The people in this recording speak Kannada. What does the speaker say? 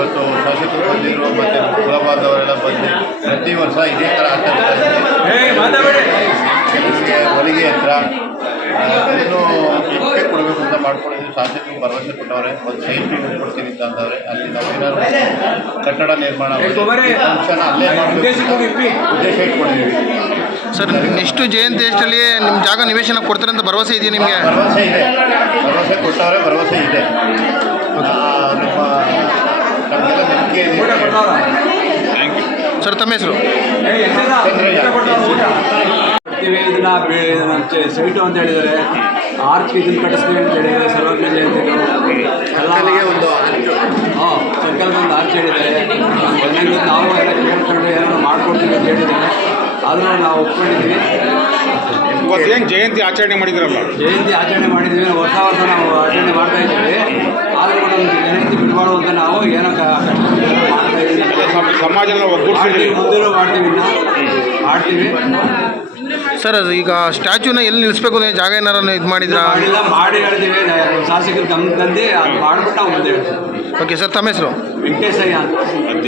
ಇವತ್ತು ಶಾಸಕರು ಬಂದಿರುವ ಮತ್ತು ಕುಲಬಾಂಧವರೆಲ್ಲ ಬಂದು ಪ್ರತಿ ವರ್ಷ ಇದೇ ಥರ ಆಚರಿಸ್ತಾರೆ. ಹೊಲಿಗೆ ಹತ್ರ ಇನ್ನೂ ಹೆಚ್ಚಿಗೆ ಕೊಡಬೇಕು ಅಂತ ಮಾಡ್ಕೊಂಡಿದ್ದೀವಿ. ಶಾಸಕರು ಭರವಸೆ ಕೊಟ್ಟವ್ರೆ, ಒಂದು ಸೈಟ್ ಕೊಡ್ತೀನಿ ಅಂತ ಅಂದವ್ರೆ. ಅಲ್ಲಿ ನಾವೇನಾದ್ರು ಕಟ್ಟಡ ನಿರ್ಮಾಣ ಫಂಕ್ಷನ್ ಅಲ್ಲೇ ಉದ್ದೇಶ ಇಟ್ಕೊಂಡಿದ್ದೀವಿ. ಸರ್, ನೆಕ್ಸ್ಟ್ ಜಯಂತಿ ಅಷ್ಟರಲ್ಲಿ ನಿಮ್ಮ ಜಾಗ ನಿವೇಶನ ಕೊಡ್ತಾರೆ ಅಂತ ಭರವಸೆ ಇದೆಯಾ ನಿಮಗೆ? ಭರವಸೆ ಇದೆ, ಭರವಸೆ ಕೊಟ್ಟವ್ರೆ, ಭರವಸೆ ಇದೆ. ನಮಗೆಲ್ಲ ನಂಬಿಕೆ ಇದೆ. ಸರ್, ತಮ್ಮ ಹೆಸರು? ಇದನ್ನ ಸೈಟು ಅಂತ ಹೇಳಿದ್ದಾರೆ. ಆರ್ಚ್ ಇದನ್ನು ಕಟ್ಟಿಸ್ತೀವಿ ಅಂತ ಹೇಳಿದ್ದಾರೆ. ಸರ್ವಜ್ಞ ಜಯಂತಿಗಳು ಸರ್ಕಲ್ಗೆ ಒಂದು ಆರ್ಚ್ ಹೇಳಿದ್ದಾರೆ. ನಾವು ಎಲ್ಲ ಕೇಳ್ಕೊಂಡು ಏನೋ ಮಾಡ್ಕೊಡ್ತೀವಿ ಅಂತ ಹೇಳಿದ್ದಾರೆ. ಆದರೂ ನಾವು ಒಪ್ಕೊಂಡಿದ್ದೀವಿ. ಇವತ್ತೇನು ಜಯಂತಿ ಆಚರಣೆ ಮಾಡಿದ್ರಲ್ಲ? ಜಯಂತಿ ಆಚರಣೆ ಮಾಡಿದ್ದೀವಿ, ವರ್ಷ ನಾವು ಆಚರಣೆ ಮಾಡ್ತಾ ಇದ್ದೀವಿ. ಆದರೂ ಒಂದು ಜಯಂತಿ ಬಿಡಬಾರ್ದು ಅಂತ ನಾವು ಏನೋ ಮಾಡ್ತಾ ಇದ್ದೀವಿ. ಸಮಾಜನ ಒಗ್ಗೂಡಿಸಿದ್ದೀವಿ, ಮುಂದೂ ಮಾಡ್ತೀವಿ. ಸರ್, ಈಗ ಸ್ಟ್ಯಾಚ್ಯೂನ ಎಲ್ಲಿ ನಿಲ್ಲಿಸ್ಬೇಕು ಅಂದರೆ ಜಾಗ ಏನಾರು ಇದು ಮಾಡಿದ್ರಾ? ಮಾಡಿ ಹೇಳ್ತೀವಿ. ಶಾಸಕರು ಗಮನ ತಂದು ಅದು ಮಾಡಿಬಿಟ್ಟು ನಾವು ಮುಂದೆ ಹೇಳ್ತೀವಿ. ಓಕೆ ಸರ್, ತಮ್ಮ ಹೆಸರು? ವೆಂಕಟೇಶಯ್ಯ ಅಂತ.